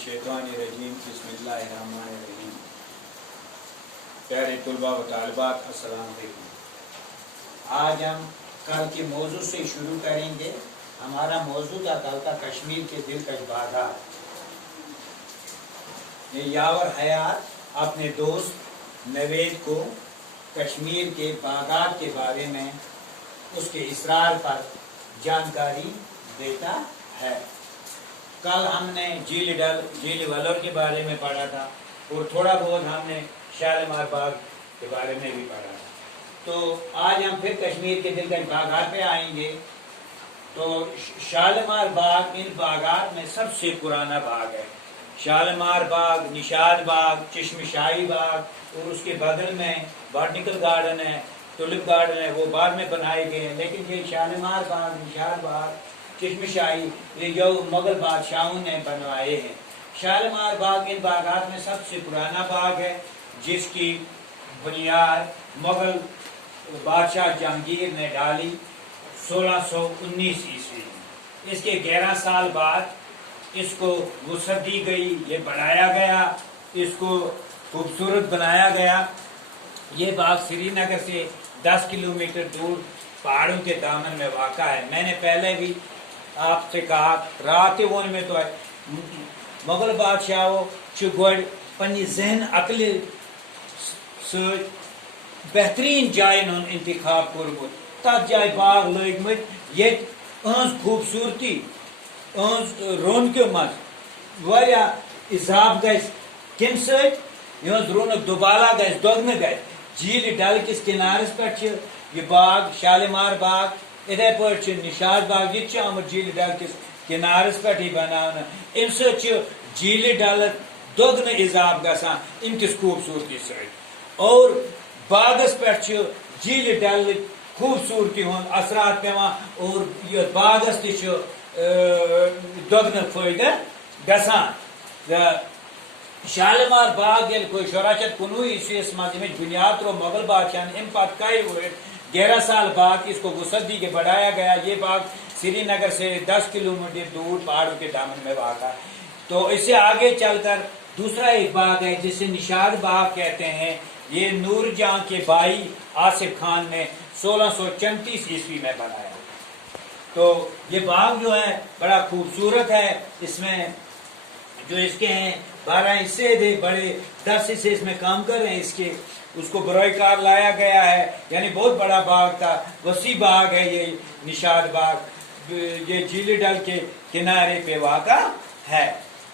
मिनश्शैतानिर्रजीम बिस्मिल्लाहिर्रहमानिर्रहीम। प्यारे तलबा व तालिबात अस्सलाम वालेकुम। आज हम कल के मौजू से शुरू करेंगे। हमारा मौजू था कल का कश्मीर के दिलकश बागात। यावर हयात अपने दोस्त नवेद को कश्मीर के बागात के बारे में उसके इसरार पर जानकारी देता है। कल हमने झील वलोर के बारे में पढ़ा था और थोड़ा बहुत हमने शालीमार बाग के बारे में भी पढ़ा था। तो आज हम फिर कश्मीर के दिलकश बागात पे आएंगे। तो शालीमार बाग इन बागात में सबसे पुराना बाग है। शालीमार बाग, निशाद बाग, चश्मशाही बाग और उसके बगल में बॉटनिकल गार्डन है, टुलिप गार्डन है, वो बाद में बनाए गए हैं। लेकिन ये शालीमार बाग, निशाद बाग, चश्मशाही ये जो मुगल बादशाहों ने बनवाए हैं। शालीमार बाग इन बागात में सबसे पुराना बाग है, जिसकी बुनियाद मुगल बादशाह जहांगीर ने डाली 1619 ईस्वी में। इसके 11 साल बाद इसको वुसअत दी गई, ये बढ़ाया गया, इसको खूबसूरत बनाया गया। ये बाग श्रीनगर से 10 किलोमीटर दूर पहाड़ों के दामन में वाक़ा है। मैंने पहले भी आपसे कहा रात वन में तो है मुगल बादशाहों गोड पन्नी जहन अकल बेहतरीन जायन हुन इंतखाब कोरमुत, तथ जाय बाग लगमत ये खूबसूरती रोन के मज वारियाह इजाफ गस कम सत रोनक दुबाला गस दोगन गस। झील डल किस किनारस पे ये बाग शालीमार बाग, इधे पे निशाद बाग ये आमुत झील डल किस किनारस पे बनाना। अम झील डल दोगन इजाफ गसान अमकिस खूबसूरती सत और बागस पे झील डल खूबसूरती हुन असरात पेवान और ये बागस दोगन फायदा गसान। शालीमार बाग ये 1619 ईस्वी मज बुनियाद त्रो मुगल बादशाह ने पत कई 11 साल बाद इसको वुसअत दी के बढ़ाया गया। ये बाग श्रीनगर से 10 किलोमीटर दूर पहाड़ों के दामन में वाक़ा है। तो इससे आगे चलकर दूसरा एक बाग है जिसे निशाद बाग कहते हैं। ये नूर जहां के भाई आसिफ खान ने 1634 ईस्वी में बनाया। तो ये बाग जो है बड़ा खूबसूरत है। इसमें जो इसके हैं 12 हिस्से थे, बड़े 10 हिस्से इसमें काम कर रहे हैं। इसके उसको बरोईकार लाया गया है, यानी बहुत बड़ा बाग था, वसी बाग है ये निशाद बाग। ये झील डल के किनारे पे वाक़ा है।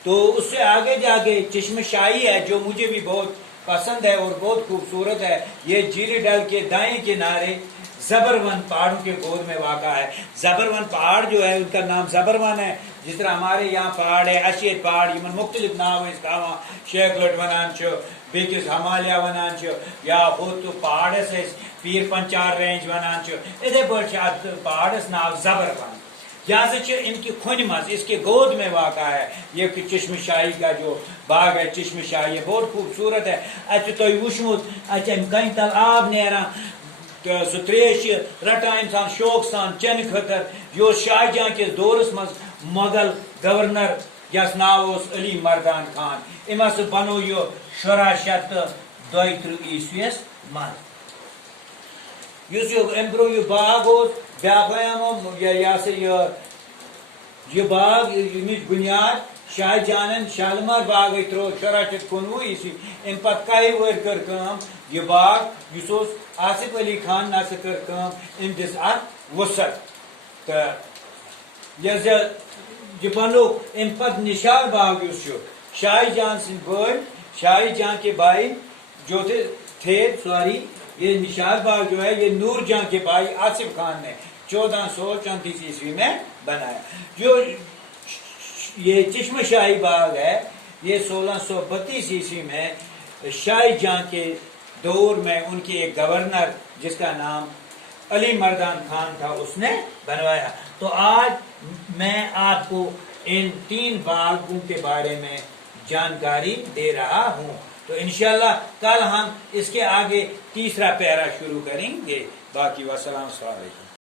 तो उससे आगे जाके चश्मशाही है जो मुझे भी बहुत पसंद है और बहुत खूबसूरत है। ये झील डल के दाएं किनारे जबरवन पहाड़ों के गोद में वाक़ा है। जबरवन पहाड़ जो है उनका नाम जबरवन है। जिस तरह हमारे यहाँ पहाड़ है अशीर पहाड़, इन मुख्तलिफ नाम है इसका, शेख लट वनान बेकिस हिमालय वनान या हो तो पहाड़ से पीर पंचार रेंज वनान इधे पे पहाड़ नाम जबरवन। यहाँ से इनकी खुन मज इसके गोद में वाक़ा है। ये चश्मशाही का जो बाग है चश्मशाही बहुत खूबसूरत है। अत तो वुचमुत कहीं तक आब नेरान सह त्रेश रटान इंसान शौक सान चन खतर। यो शाहजहां के दौरस मज मुगल गवर्नर यस नाव अली मर्दान खान अम बनो यो 1632 ईस्वी मज। अम ब्रो यह बाग ये बाग बुनियाद शाहजहान शालीमार बाग त्रो 1619 ईस्वी। अम पे कई वर कर यह बाग इस आसिफ अली खान नस कर अम दिस अत वुसअत। तो यह बनो अम पे निशाद बाग शाहजहां सिंह बड़ शाहजहां के भाई जो थे सॉरी ये निशाद बाग जो है ये नूर जहां के भाई आसिफ खान ने 1434 ईस्वी में बनाया। जो ये चश्मशाही बाग है ये 1632 ईस्वी में शाहजहां के दौर में उनके एक गवर्नर जिसका नाम अली मर्दान खान था उसने बनवाया। तो आज मैं आपको इन 3 बागों के बारे में जानकारी दे रहा हूँ। तो इंशाल्लाह कल हम इसके आगे तीसरा पैरा शुरू करेंगे। बाकी वस्सलाम।